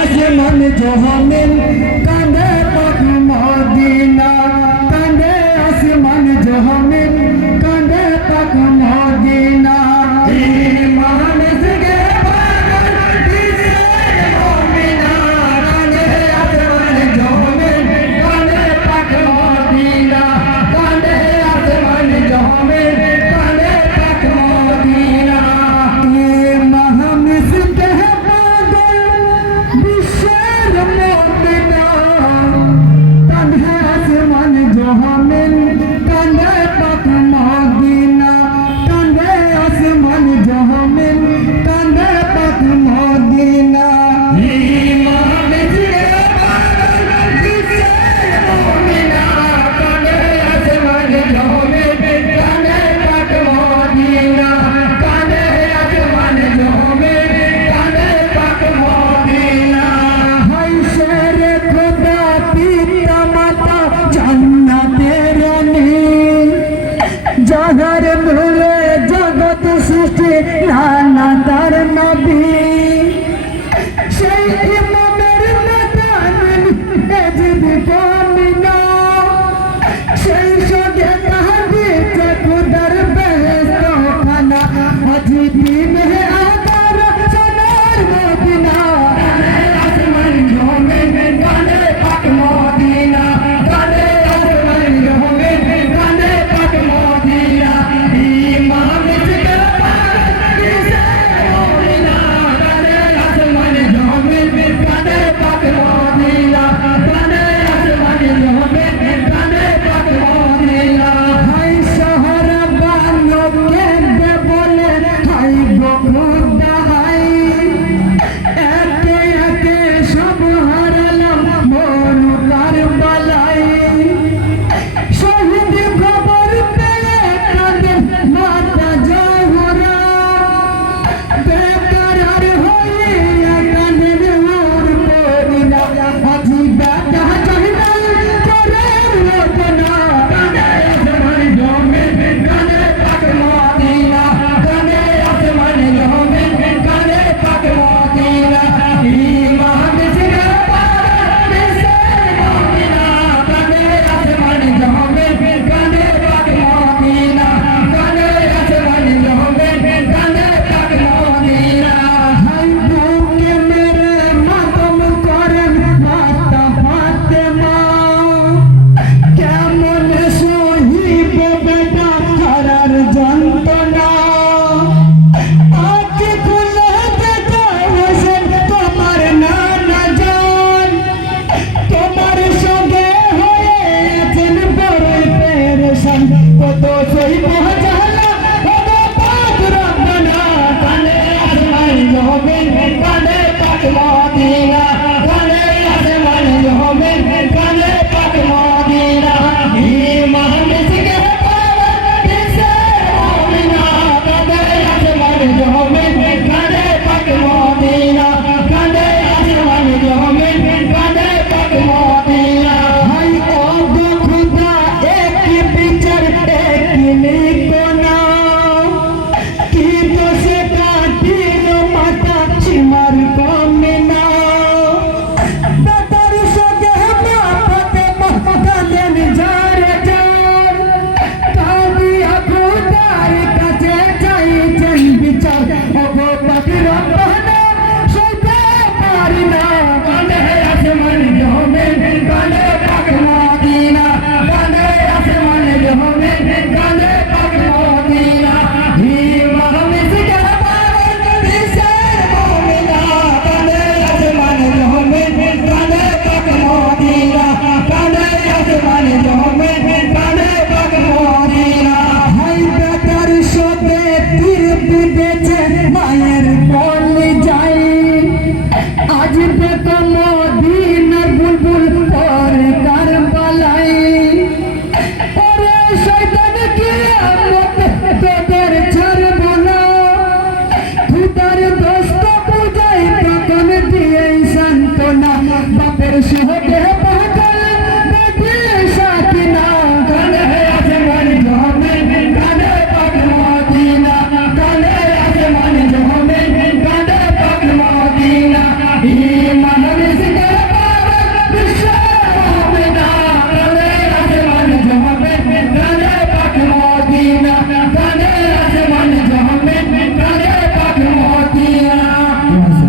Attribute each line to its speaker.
Speaker 1: আসমান জহানের কাঁদে তাহার ভুলে জগৎ সৃষ্টি নানা তার নবী। সেই أبدا বিদেছে মায়ের পর